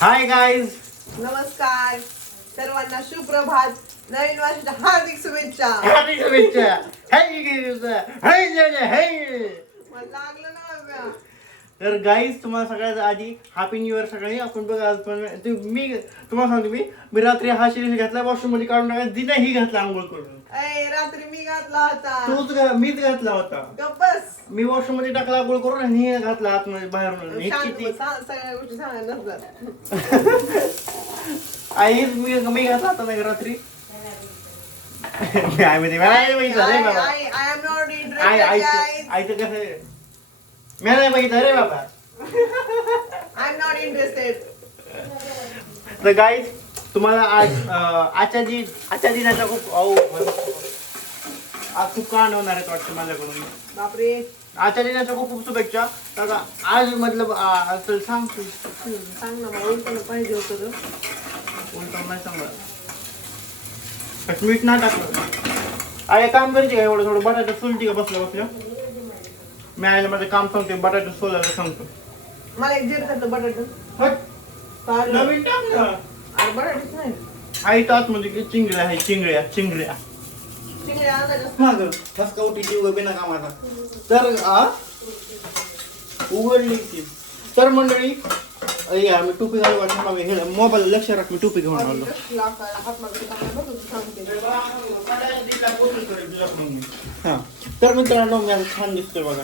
Hi guys नमस्कार. सर्वांना सुप्रभात. नवीन वर्षाच्या हार्दिक शुभेच्छा. हार्दिक शुभेच्छा. हाय गाईज हाय जय जय, हाय मला लागलं ना. तर गाईज तुम्हाला सगळ्यात आधी हॅपी न्यू इयर सगळ्यांनी. आपण बघा आज पण ते मी तुम्हाला सांगतो मी मी रात्री हा शिरीष घातला वॉशरूममध्ये काढून टाका दिना ही घातला आंघोळ करून. रात्री मी घातला होता. तोच घा- मीच घातला होता. गप्पस मी वॉशरूममध्ये टाकला आंघोळ करून आणि हे घातला आतमध्ये बाहेरून. हे शांत किती बस, हा, सगळ्या गोष्टी सांगायला नसतात आई मी मी घातला होता ना रात्री? मला नाही माहिती रे बाबा. आय एम नॉट इंटरेस्टेड आईचं आईचं कसं आहे? मी नाही माहिती रे बाबा. आय एम नॉट इंटरेस्टेड तर गाईज तुम्हाला आज आजच्या जी आजच्या दिनाचा खूप अहो आज खूप कांड होणार आहेत वाटतं माझ्याकडून. बापरे. आजच्या दिनाच्या खूप खूप शुभेच्छा. तर आज मतलब आ, चल सांग तू. सांग ना मला उलटं पाहिजे होतं ग. उलटा नाही त्यात मीठ नाही टाकलं. अरे काम करायची का एवढं थोडं बटाटा सोलती का बसल्या बसल्या. मी आयला माझं काम सांगते बटाटा सोलायला सांगतो. मला एक जीर करतं बटाटा. हट. नवीन टाक ना. आई तर आतमध्ये की चिंगड्या आहे चिंगड्या चिंगड्या चिंगड्या आणायच्या. माग ठसका उठीची उगा बिना कामाचा. तर आ? उघडली ती. तर मंडळी अय्या मी टोपी घालू वाटलं मागे हे मोबाईल लक्ष राख मी टोपी घेऊन आलो. हा. तर मित्रांनो मी छान दिसतोय बघा.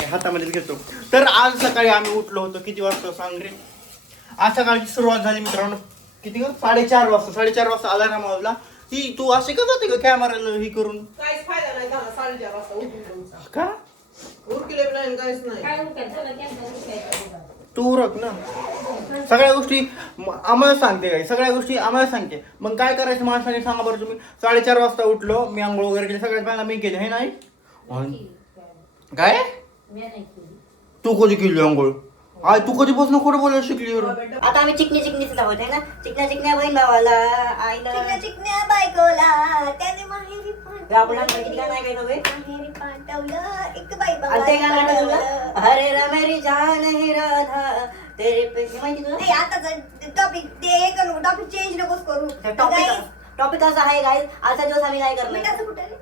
हे हातामध्ये घेतो. तर आज सकाळी आम्ही उठलो होतो किती वाजता सांग रे? आज सकाळची सुरुवात झाली मित्रांनो किती ग साडेचार वाजता साडेचार वाजता अलाराम वाजला. ती तू असे का जाते का कॅमेराला ही करून? काहीच फायदा नाही झाला साडेचार वाजता उठून तुमचा का? उरकिले बी नाही आणि काहीच नाही. काय उठत झालं त्यांचं उठायचं तू उरक ना. सगळ्या गोष्टी म- आम्हाला सांगते काय? सगळ्या गोष्टी आम्हाला सांगते. मग काय करायचं माणसाने सांगा बरं तुम्ही? साडेचार वाजता उठलो मी आंघोळ वगैरे केली सगळ्यात पहिला मी केली हे नाही आणि- काय? मी नाही केली. तू कधी केली आंघोळ? आय तू कधीपासून खोटं बोलायला शिकली आता आम्ही चिकनी चिकनीच आहोत आहे ना? चिकन्या चिकन्या बहीण भावाला आईला. चिकन्या चिकन्या बायकोला त्याने माहेरी पाठवलं. काय नव्हे? माहेरी एक बाई आणि ते गाणं आठवतं तुला हरे रा मेरी जान है राधा तेरे पे हे माहिती तुला? नाही आता टॉपिक ते हे करू टॉपिक चेंज नकोस करू. टॉपिक Guys, टॉपिक असा आहे गाईज आजचा दिवस आम्ही काय करणार. मिठाचं कुठं रे?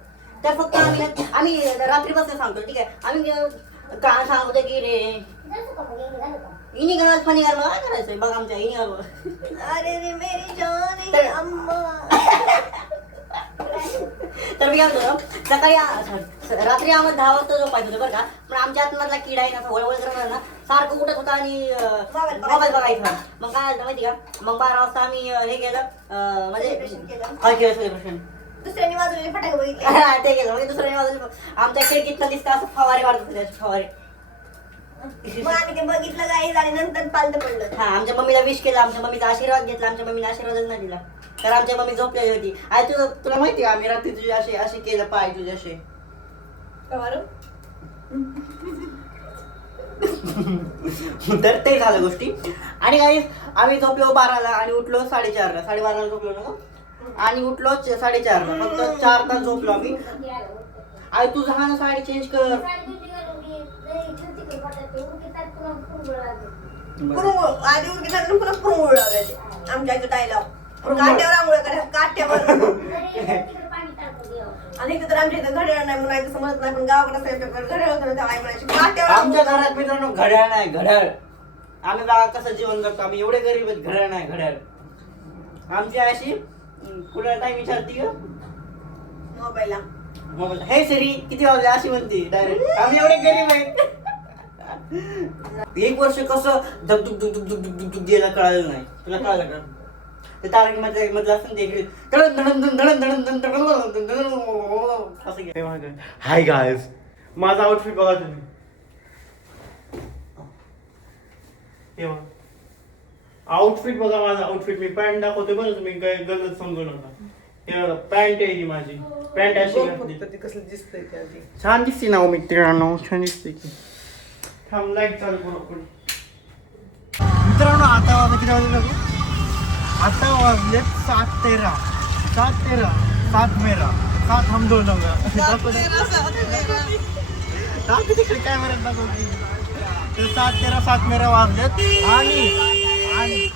तर फक्त आम्ही आम्ही रात्रीपासून सांगतो ठीक आहे? आम्ही अं, का सांगतो की रे इनी गावात पाणी घाल काय करायचंय बघ आमच्या अरे रे मेरी जान तर- अम्मा तर मी काय म्हणतो सकाळी रात्री आम्हाला दहा वाजता झोपायचं होतं बरं का. पण आमच्या आतमधला किडा आहे ना असं वळवळ करणार ना सारखं उठत होता आणि मोबाईल बघायचा. मग काय झालं माहिती का? मग बारा वाजता आम्ही हे केलं म्हणजे. हा केलं सेलिब्रेशन दुसऱ्याने फटाके बघितले. ते केलं. म्हणजे दुसऱ्या बाजूला आमच्या खिडकीतनं दिसतं असं फवारे मारत होते फवारे. मग आम्ही ते बघितलं काही आणि नंतर पालत पडलं. हा आमच्या मम्मीला विश केलं आमच्या मम्मीचा आशीर्वाद घेतला आमच्या मम्मीने आशीर्वादच नाही दिला. तर आमच्या मम्मी झोपलेली होती. आई तुला तुला माहिती आहे आम्ही रात्री तुझे असे असे केलं पाय तुझे असे? तर ते झालं गोष्टी. आणि काही आम्ही झोपलो बाराला आणि उठलो साडेचारला. साडेबाराला झोपलो ना. आणि उठलो साडेचारला. फक्त चार तास झोपलो आम्ही. आई तू ना साडी चेंज कर. पुरुंगळ आधी उरकी झालं पुन्हा पुरुंगळ लावलं ते आमच्या इथं डायलॉग काट्यावर आंघोळ करा काट्यावर. आणि इथं तर आमच्या इथं घड्याळ नाही म्हणून आई समजत नाही पण गावाकडे स्वयंपाक घड्याळ होतं ना आई म्हणायची काट्यावर आमच्या घरात मित्रांनो घड्याळ नाही घड्याळ. आम्ही बघा कसं जीवन जगतो? आम्ही एवढे गरीब आहेत घड्याळ नाही घड्याळ. आमची अशी कुठं टाइम विचारती मोबाईलला. मोबाईल हे सरी किती वाजले अशी म्हणते डायरेक्ट आम्ही एवढे गरीब आहेत एक वर्ष कसं धक धुक धुक धुक धुक धुक धुक धुक कळालं नाही तुला कळालं का ते तारकमध्ये मधलं असतं ते इकडे धडन धडन धडन धडन धडन धडन धडन धडन धडन असं हाय गायस माझा आउटफिट बघा तुम्ही आउटफिट बघा माझा आउटफिट मी पॅन्ट दाखवते बरं तुम्ही काय गलत समजू नका हे बघा पॅन्ट आहे ही माझी. पॅन्ट अशी घातली. फक्त ते कसलं दिसतंय ते आधी. छान दिसते ना हो मित्रांनो छान दिसते की थांब लाइट चालू करू आपण. मित्रांनो आता वाजले किती वाजले बघू? आता वाजले सात तेरा. सात तेरा सात मेरा. सात हम दोन सात तेरा, सात तेरा. दाखव तिकडे कॅमेऱ्यात दाखव की. तर सात तेरा सात मेरा वाजलेत आणि आणि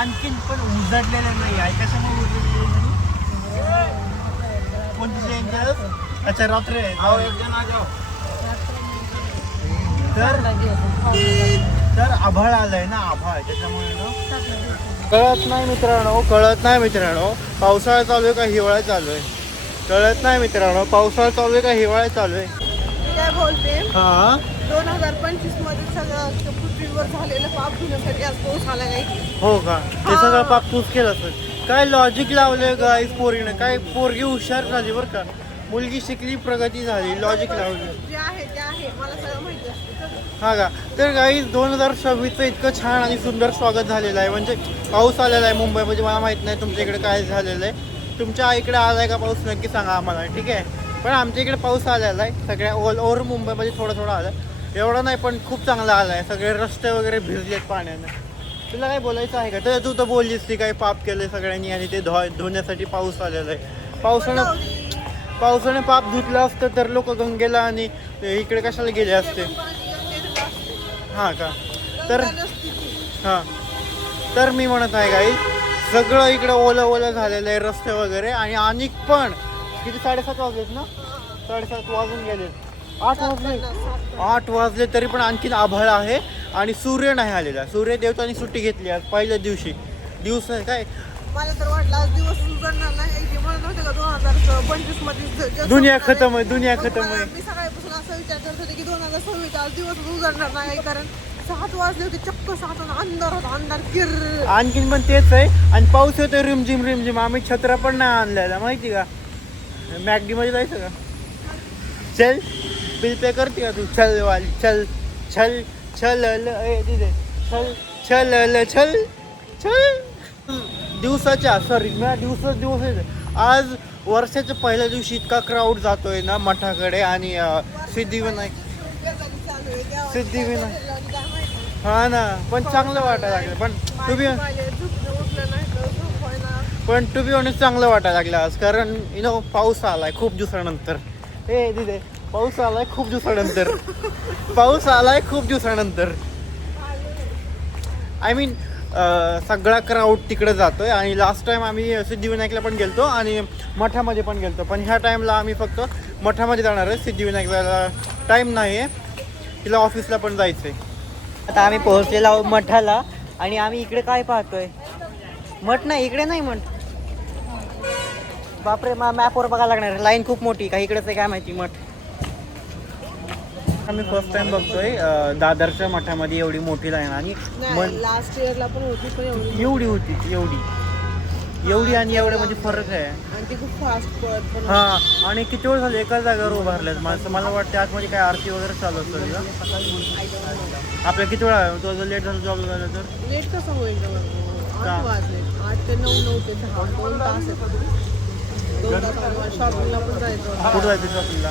आणखीन पण उजडलेलं नाही. आहे कशामुळे उजडलेलं. नाही कोणती? अच्छा रात्र आहे. तर तर आभाळ आलंय ना आभाळ. त्याच्यामुळे ना कळत नाही मित्रांनो कळत नाही मित्रांनो. पावसाळा चालू आहे का हिवाळा चालू आहे? कळत नाही मित्रांनो पावसाळा चालू आहे का हिवाळा चालू आहे? मी काय बोलते? हा? दोन हजार पंचवीसमध्ये सगळं पृथ्वीवर झालेलं पाप धुण्यासाठी आज पाऊस आला नाही हो का? ते सगळं पाप तूच केलं असेल. काय लॉजिक लावलंय गाईस पोरीनं? काय पोरगी हुशार झाली बरं का? मुलगी शिकली प्रगती झाली लॉजिक लावली जे आहे ते आहे मला सगळं माहिती असतं. हा का? तर गाईस दोन हजार सव्वीसचं इतकं छान आणि सुंदर स्वागत झालेलं आहे. म्हणजे पाऊस आलेला आहे मुंबईमध्ये मला माहीत नाही तुमच्या इकडे काय झालेलं आहे. तुमच्या इकडे आलाय का पाऊस? नक्की सांगा आम्हाला ठीक आहे? पण आमच्या इकडे पाऊस आलेला आहे. सगळ्या ऑल ओव्हर मुंबईमध्ये थोडा थोडा आला. एवढा नाही पण खूप चांगला आला आहे. सगळे रस्ते वगैरे भिजलेत पाण्यानं. तुला काय बोलायचं आहे का? तर तू तर बोललीस ती काय पाप केले सगळ्यांनी आणि ते धो धुण्यासाठी पाऊस आलेला आहे. पावसानं पावसाने पाप धुतलं असतं तर लोक गंगेला आणि इकडे कशाला गेले असते? हां का? तर हां. तर मी म्हणत आहे काही सगळं इकडं ओलं ओलं झालेलं आहे रस्ते वगैरे आणि अनेक पण. किती? साडेसात वाजलेत ना? साडेसात वाजून गेलेत. आठ वाजले. आठ वाजले तरी पण आणखीन आभाळ आहे. आणि सूर्य नाही आलेला. सूर्य देवतानी सुट्टी घेतली आज पहिल्या दिवशी. दिवस काय? मला तर वाटलं आज दिवस उजडणार नाही. म्हणत होते का दोन हजार पंचवीसमध्ये दुनिया खतम आहे. दुनिया खतम आहे. मी सकाळपासून असा विचार करत होते की दोन हजार सव्वीस आज दिवस उजडणार नाही कारण सात वाजले होते चक्क सात अंधार होता अंधार किर. आणखीन पण तेच आहे. आणि पाऊस येतोय रिमझिम रिमझिम. आम्ही छत्रा पण नाही आणलेला माहिती का? मॅगडी मध्ये जायचं का? चल बिल पे करते का तू? चल वाली चल चल. छल ल, ए, तिथे छल ल, दिवसाच्या सॉरी ना दिवस दिवस आज वर्षाच्या पहिल्या दिवशी इतका क्राऊड जातोय ना मठाकडे आणि सिद्धिविनायक. सिद्धिविनायक. हा ना पण चांगलं वाटायला लागलं पण तुम्ही पण टू बी ऑनेस्ट चांगलं वाटायला लागलं आज कारण यु नो पाऊस आलाय खूप दिवसानंतर. ए दिदे पाऊस आलाय खूप दिवसानंतर. पाऊस आलाय खूप दिवसानंतर. आय मीन सगळा क्राऊड तिकडे जातोय आणि लास्ट टाइम आम्ही सिद्धिविनायकला पण गेलतो आणि मठामध्ये पण गेलतो. पण ह्या टाईमला आम्ही फक्त मठामध्ये जाणार आहे. सिद्धिविनायकला टाईम नाही आहे तिला ऑफिसला पण जायचं आहे आता आम्ही पोहोचलेलो आहोत मठाला आणि आम्ही इकडे काय पाहतोय? मठ नाही इकडे नाही मठ. बापरे मॅपवर बघायला लागणार. लाईन खूप मोठी का इकडेच आहे काय माहिती मठ? आम्ही फर्स्ट टाइम बघतोय. दादरच्या मठामध्ये एवढी मोठी लाईन आणि मन लास्ट इयरला पण होती पण एवढी एवढी होती एवढी. एवढी आणि एवढ्या म्हणजे फरक आहे. आणि ती खूप फास्ट पळत पण हा आणि किती वेळ झाले? एकाच जागेवर उभारल्यात माणसं मला वाटतं आतमध्ये काय आरती वगैरे चालू असेल ना? आपल्या किती वेळा तो जर लेट झालं जॉब झालं तर? लेट कसं होईल? आठ ते नऊ नऊ ते दहा. दोन तास कुठं जायचं शॉपिंगला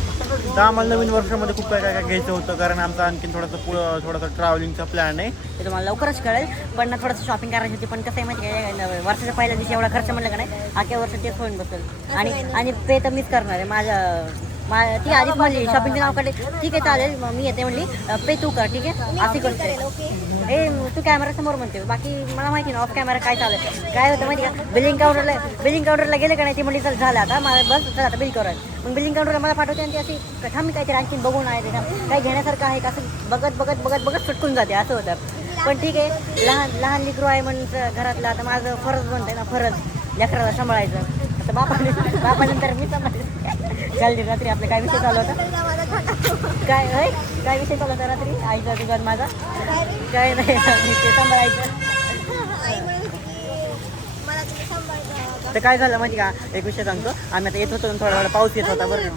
तर आम्हाला नवीन वर्षामध्ये खूप काय काय काय घ्यायचं होतं कारण आमचा आणखीन थोडासा पुढं थोडासा ट्रॅव्हलिंगचा प्लॅन आहे. ते तुम्हाला लवकरच कळेल पण ना थोडंसं शॉपिंग करायची होती पण कसं आहे माहिती आहे वर्षाच्या पहिल्या दिवशी एवढा खर्च म्हणलं का नाही अख्या वर्ष तेच होऊन बसेल. आणि आणि पे तर मीच करणार आहे. माझ्या मा ती आधीच म्हणली शॉपिंगचं नाव काढले. ठीक आहे चालेल. मग मी येते म्हणली पे तू कर ठीक आहे? अशी करते. ए तू कॅमेरा समोर म्हणते. बाकी मला माहिती ना ऑफ कॅमेरा काय चालेल काय होतं माहिती का? बिलिंग काउंटरला बिलिंग काउंटरला गेले का नाही ती म्हणली चल झालं आता मला बस चला आता बिल करूया. मग बिलिंग काउंटरला मला पाठवते आणि ती अशी कथा मी काहीतरी आणखीन बघून आहे ते काय घेण्यासारखं आहे का? असं बघत बघत बघत बघत सुटकून जाते असं होतं. पण ठीक आहे लहान लहान लेकरू आहे म्हणून घरातलं आता माझं फरज बनतंय ना फरज. लेकराला सांभाळायचं. आता बापा बापानंतर मी सांभाळायचं काल रात्री आपलं काय विषय चालू होता? काय होय काय विषय चालू होता रात्री? आईचा दुकान माझा. काय नाही ते सांभाळायचं. तर काय झालं माहिती का? एक विषय सांगतो. आम्ही आता येत होतो थोडा वेळा पाऊस येत होता बरं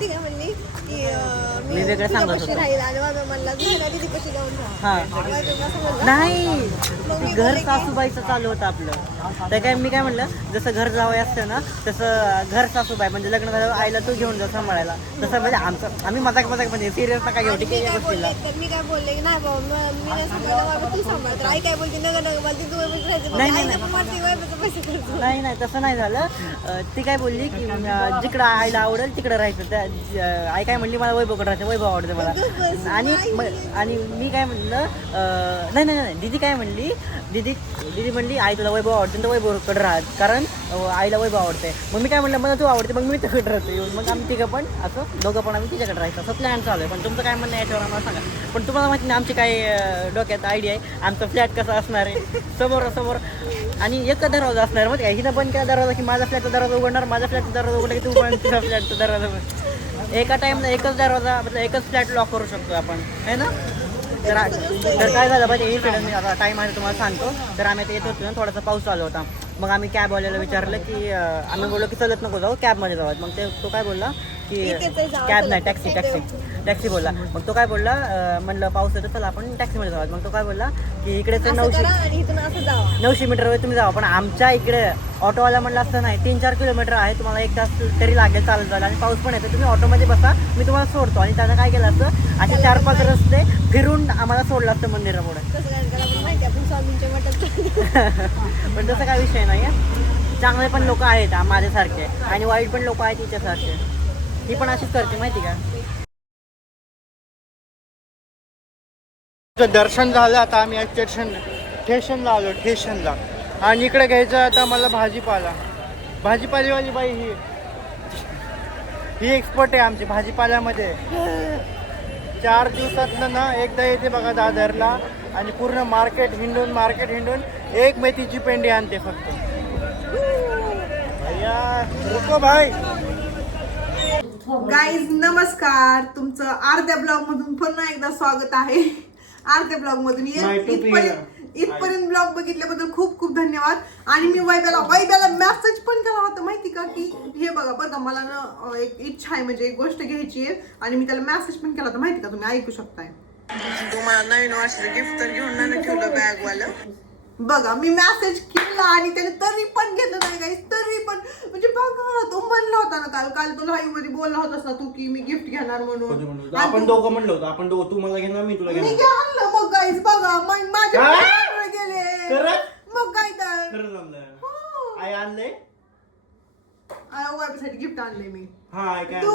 की अं, मी वेगळं सांगत होतो. राहील आणि माझं म्हणला कशी जाऊन राहा हा. नाही. ते घर सासूबाईचं चालू होतं आपलं. तर काय मी काय म्हणलं जसं घर जावं असतं ना तसं घर सासूबाई म्हणजे लग्न झालं आईला तू घेऊन जा सांभाळायला. तसं म्हणजे आमचं आम्ही मजाक मजाक म्हणजे सिरियस नका घेऊ ठीक मी आहे या काय गोष्टीला. तर मी काय बोलले की नाही बाबा म- मी नाही सांभाळलं बाबा तू सांभाळ. तर आई काय बोलते? मला नाही, नाही. पण मारते बाबाचं पैसे खर्च नाही नाही तसं नाही झालं. ती काय बोलली की जिकडं आईला आवडेल तिकडं राहायचं. त्या आई काय म्हणली मला वैभवकडे राहायचं वैभव आवडतं मला. आणि आणि मी काय म्हणलं नाही नाही नाही दीदी काय म्हणली दीदी दीदी म्हणली आई तुला वैभव आवडते तर वैभवकडे राहत कारण आईला वैभव आवडते मग मी काय म्हणलं मला तू आवडते मग मी तिकडे राहते. मग आम्ही तिघं पण असं दोघं पण आम्ही तिच्याकडे राहायचं. असं प्लॅन चालू आहे. पण तुमचं काय म्हणणं याच्यावर आम्हाला सांगा. पण तुम्हाला माहिती नाही आमची काय डोक्यात आयडिया आहे आमचा फ्लॅट कसा असणार आहे? समोर समोर आणि एकच दरवाजा असणार. मग हिनं बंद केला दरवाजा की माझा फ्लॅटचा दरवाजा उघडणार माझा फ्लॅटचा दरवाजा उघडला की तू पण तुझा फ्लॅटचा दरवाजा. एका टाइमला एकच दरवाजा मतलब एकच फ्लॅट लॉक करू शकतो आपण. है ना? तर तर काय झालं पाहिजे इन्सिडेंट मी आता टाईम आहे तुम्हाला सांगतो. तर आम्ही आता येत होतो ना थोडासा पाऊस चालू होता. मग आम्ही कॅबवाल्याला विचारलं की आम्ही बोललो की चलत नको जाऊ कॅबमध्ये जाऊ मग ते तो काय बोलला की कॅब नाही टॅक्सी टॅक्सी टॅक्सी बोलला. मग तो काय बोलला म्हणलं पाऊस येतो चला आपण टॅक्सीमध्ये जाऊ मग तो काय बोलला की इकडे तर असं नऊशे असं नऊशे मीटरवर तुम्ही जावा. पण आमच्या इकडे ऑटोवाला म्हणलं असतं नाही तीन चार किलोमीटर आहे तुम्हाला एक तास तरी लागेल चालत जायला. आणि पाऊस पण येतो तुम्ही ऑटोमध्ये बसा मी तुम्हाला सोडतो. आणि त्यानं काय केलं असतं असे चार पाच रस्ते फिरून आम्हाला सोडलं असतं मंदिरापुढे. पण तसं काय विषय नाही चांगले पण लोक आहेत माझ्यासारखे. आणि वाईट पण लोक आहेत तिच्यासारखे. ही पण अशीच करते माहिती का? दर्शन झालं आता आम्ही आज स्टेशन स्टेशनला आलो स्टेशनला आणि इकडे घ्यायचं आता मला भाजीपाला. भाजीपालेवाली बाई ही. ही एक्सपर्ट आहे आमची भाजीपाल्यामध्ये. चार दिवसातनं ना एकदा येते बघा दादरला आणि पूर्ण मार्केट हिंडून मार्केट हिंडून एक मेथीची पेंडी आणते फक्त. भैया रुको भाई. गाईज नमस्कार. तुमचं अर्ध्या ब्लॉग मधून पुन्हा एकदा स्वागत आहे. अर्ध्या ब्लॉग मधून इथपर्यंत इथपर्यंत ब्लॉग बघितल्याबद्दल खूप खूप धन्यवाद. आणि मी वैब्याला वैब्याला मेसेज पण केला होता माहिती का की हे बघा बरं का मला ना एक इच्छा आहे म्हणजे एक गोष्ट घ्यायची आहे. आणि मी त्याला मेसेज पण केला होता माहिती का तुम्ही ऐकू शकताय. तुम्हाला नवीन वर्षाचं गिफ्ट तर घेऊन ठेवलं बॅग वाला. बघा मी मेसेज केला आणि त्याने तरी पण घेतलं नाही काही तरी पण. म्हणजे बघा तो म्हणला होता ना काल काल तो लाईव्हमध्ये बोलला होतास ना तू की मी गिफ्ट घेणार म्हणून. आपण दोघं म्हणलो होतो. आपण दोघं तू मला घेणार मी तुला मी घेणार. काय आणलं मग गाईज बघा मग माझ्या काय? गेले. खरंच? मग काय तर. खरंच आणलंय हो. आई आणलंय? साठी गिफ्ट आणले मी. हा आई काय आणलंय?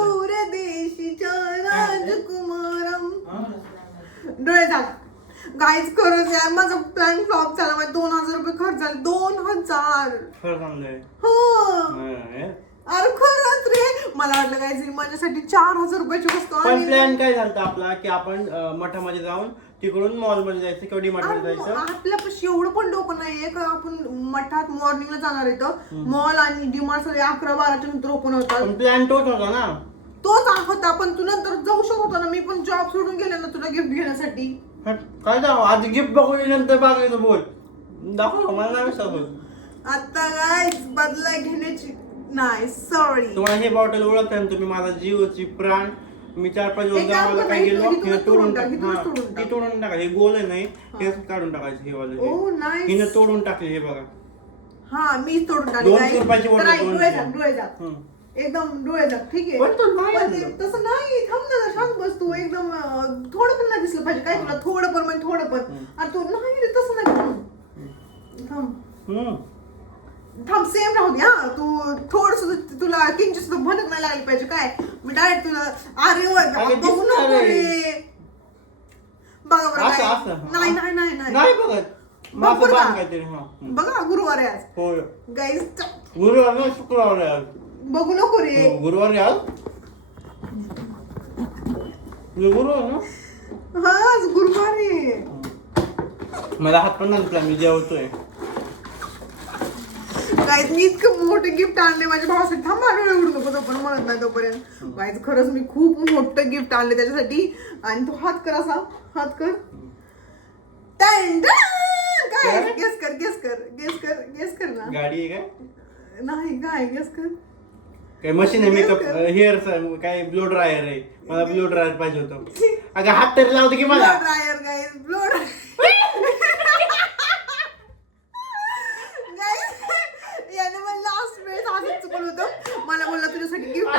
राजकुमारम? डोळे झाला. गाईज खरंच यार माझा प्लॅन फ्लॉप झाला. माझे दोन हजार रुपये खर्च झाले. दोन हजार. हो. हा. अरे खरंच रे. मला वाटलं काय माझ्यासाठी चार हजार रुपयाची वस्तू पण आणि प्लॅन काय झालता आपला? की आपण अं, मठामध्ये जाऊन तिकडून मॉलमध्ये जायचं किंवा डी मध्ये जायचं? आपल्यापाशी एवढं पण डोकं नाहीये का आपण मठात मॉर्निंगला जाणार आहे मॉल आणि डिमार्ट सगळे अकरा बाराच्या नंतर ओपन होतात. पण प्लॅन तोच होता ना. तोच होता पण तू नंतर जाऊ शकत होता ना. मी पण जॉब सोडून गेले ना तुला गिफ्ट घेण्यासाठी. काय जाऊ आधी गिफ्ट बघून नंतर बागेचं बोल दाखव मला नाही. आता काय बदला घेण्याची नाही सॉरी तुम्हाला हे बॉटल ओळखता ना तुम्ही माझा जीवची प्राण मी चार पाच एक काम कर, काय गेलो हे तोडून तोडून टाक, हा, तोडून. तोडून टाका हे गोल आहे नाही हे काढून टाकायचं हे वाले ओ नाईस हिनं तोडून टाकले हे बघा हा मी तोडून टाकली दोनशे. रुपयाची बॉटल, ऐक, डोळे दोनशे. झाक डोळे झाक. एकदम डोळे ठीक आहे. पण तो नाही पण ते आणलं. तसं नाही थांब ना जरा, शांत बस तू. एकदम अं, थोडं पण नाही दिसलं पाहिजे. काय तुला थोडं पण म्हणजे थोडं पण. अरे तू नाही रे तसं नाही. थांब. थांब. हम्म. थांब सेम राहू दे हा. तू थोडस तुला किंचित सुद्धा भनक नाही लागली पाहिजे काय? मी डायरेक्ट तुला अरे अरे बघू दिसणार नको. रे. बघा बरं असं काय? असं. नाही नाही नाही नाही. नाही बघत. बघ माझं बरं बांध का? काहीतरी हा. हम्म. बघा गुरुवार आहे आज. होय. गाईज गुरुवार शुक्रवार आहे आज. बघू नको रे. हो, गुरुवार आज? हे गुरुवार ना? हा आज गुरुवार. आहे मला हात पण नाही मी जेवतोय. गाईज मी इतकं मोठं गिफ्ट आणले माझ्या भावासाठी थांबा डोळे उडू नको तोपर्यंत म्हणत नाही तोपर्यंत. गाईज खरंच मी खूप मोठं गिफ्ट आणले त्याच्यासाठी. आणि तो हात कर असा हात कर. टन, टन! काय काय? गेस कर गेस कर गेस कर गेस कर ना. गाडी आहे काय? नाही काय गेस कर. काय मशीन आहे मेकअप हेअर काय ब्लो ड्रायर आहे. मला ब्लो ड्रायर पाहिजे होतं. अगं हात तरी लावते की मला? ड्रायर गाईज ब्लोड याने मला लास्ट वेळेस चुकलं होतं. मला बोलला तुझ्यासाठी गिफ्ट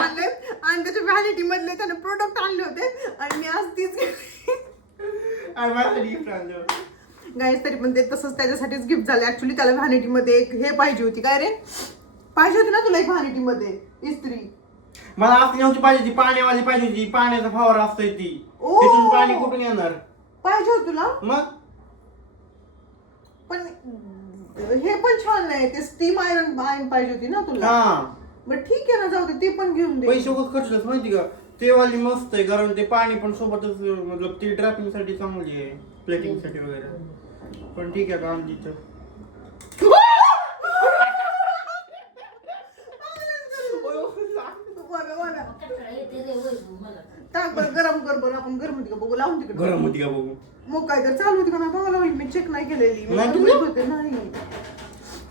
आणि त्याच्या मधले त्याने प्रोडक्ट आणले होते. आणि मी आज तीच आणि माझ्यासाठी gift आणलं. गाईज तरी पण ते तसंच त्याच्यासाठीच गिफ्ट झालं. ऍक्च्युली त्याला व्हॅनिटी मध्ये एक हे पाहिजे होती. काय रे? पाहिजे होती ना तुला एक व्हॅनिटी मध्ये? इस्त्री. मला असली नव्हती पाहिजे ती पाण्यावाली पाहिजे होती पाण्याचा फवारा असतोय ती. ओ. तिथून पाणी कुठून येणार? पाहिजे होत तुला? मग? पण हे पण छान नाही ते स्टीम आयरन आयरन पाहिजे होती ना तुला? हा. बरं ठीक आहे ना जाऊ दे ते पण घेऊन दे. पैसे उगाच खर्चलेच माहिती का? ते वाली मस्त आहे कारण ते पाणी पण सोबतच मतलब ती ड्रायपिंगसाठी चांगली आहे प्लेटिंगसाठी वगैरे. पण ठीक आहे का आमची वागा, वागा. कंटाळा येते रे होय मला टाक बरं गरम कर बरं आपण गरम होती का बघू लावून तिकडे. गरम होती का बघू? मग काय तर चालू होती का नाही? होईल मी चेक नाही केलेली. नाही होते नाही.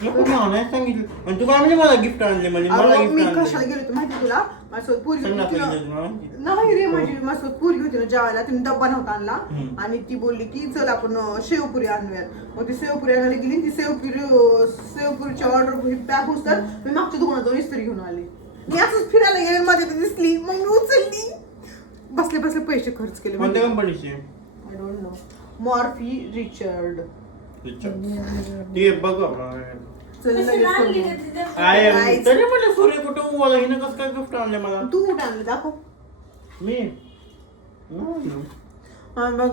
नको सांगितलं. आणि तू काय म्हणजे मला गिफ्ट आणले म्हणजे? मला अरे मी गिफ्ट कशाला आणले गेले होते माहिती तुला? माझ्यासोबत पोरी सांग ना होती तिला-. नाही रे माझी माझ्यासोबत पोरी होती ना जेवायला. तिने डब्बा नव्हता आणला. हम्म. आणि ती बोलली की चल आपण अं, शेवपुरी आणूयात. मग ती शेवपुरी आणायला गेली ती शेवपुरी अं, शेवपुरीची ऑर्डर पॅक होत. मी मागच्या दुकानात जाऊन इस्त्री घेऊन आले. मी असंच फिरायला गेले माझ्या दिसली. मग मी उचलली. बसले बसले पैसे खर्च केले कोणत्या कंपनीची I don't know Morphy Richard ते बघ. चल लगेच? काय Guys. तरी म्हणजे सूर्य कुठं उभा हिनं कसं काय गिफ्ट आणले मला? तू कुठे आणलं? दाखव. मी? हम्म. आणू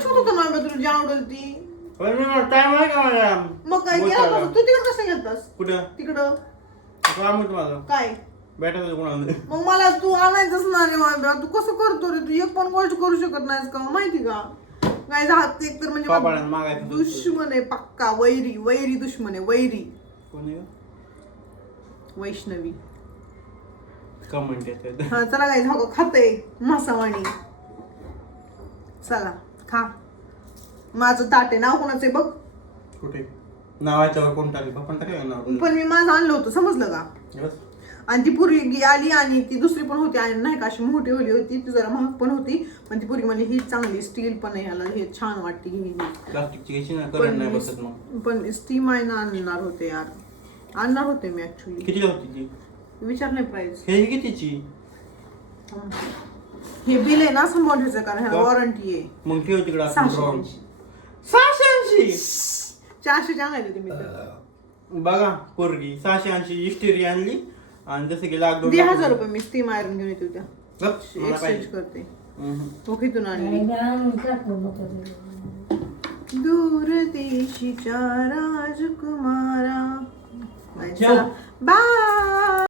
शकतो का नाही तुला जी आवडेल ती. पण मी टाइम आहे का माझ्या? मग काय बोलताना? तू तिकडे कसं कुठं? तिकडं. काम होतं माझं. काय? भेटायचं कोणाला? मग मला तू आणायचंच ना रे माझ्या तू कसं करतो रे? तू एक पण गोष्ट करू शकत नाहीस का? माहिती का? काय हात एक तर म्हणजे मागायचं दुश्मन आहे पक्का. वैरी वैरी दुश्मन आहे. वैरी. कोणी वैष्णवी. कमेंट हा चला काय झाको खाते मासावाणी. चला खा. माझं ताट आहे नाव कोणाचं आहे बघ. कुठे? नावाच्यावर कोण टाकले? पण टाकले नाव पण मी माझं आणलं होतं समजलं का? बस. आणि ती पूर्वी आली आणि ती दुसरी पण होती आणि नाही का अशी मोठी होली होती ती जरा महाग पण होती पण ती पूर्वी म्हणजे ही चांगली स्टील पण आहे ह्याला हे छान वाटते ही. पण स्टीम आहे ना आणणार होते यार. आणणार होते मी ऍक्च्युली किती होती विचार नाही प्राइस हे कितीची? हे बिल आहे ना समोर ठेवायचं कारण ह्याला? वॉरंटी आहे. मग ठेव तिकडे सहाशे ऐंशी. चारशे आणायला होते मी बघा पोरगी सहाशे ऐंशी इस्टेरी आणली. आणि जसं की लाख दोन हजार रुपये मी स्टीम आयरन घेऊन येते उद्या मला एक्सचेंज पाहिजे. करते हम्म. तो खितून आणली. दूर देशीच्या राजकुमारा ठेव. बाय